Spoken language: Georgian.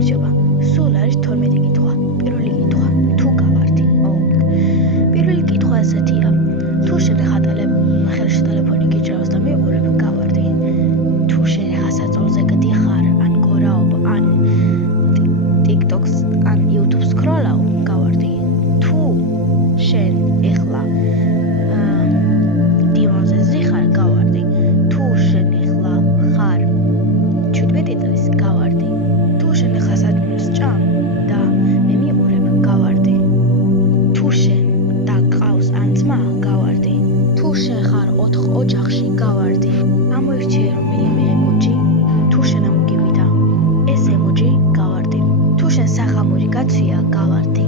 გამარჯობა. სულ არის 12 კითხვა. პირველი კითხვა. თუ გავარდი? პირველი კითხვა ასეთია. თუ შენ ხელში ტელეფონი გიჭრავს და მიყურებ, გავარდი. თუ შენ სასწაულზე გდიხარ, ან გორაობ, ან TikTok-ს, ან YouTube-ს სკროლავ, გავარდი. თუ შენ ეხლა დივანზე ზიხარ, გავარდი. თუ შენ ეხლა ხარ 17 წლის, გავარდი. თუ შენ ეხლა საჭმელს ჭამ და მე მიყურებ, გავარდი. თუ შენ და გყავს ან ძმა, გავარდი. თუ შენ ხარ 4 ოჯახში, გავარდი. ამოირჩიე რომელიმე ემოჯი. თუ შენ ამოგივიდა ეს ემოჯი, გავარდი. თუ შენ სახამური გაცვია, გავარდი.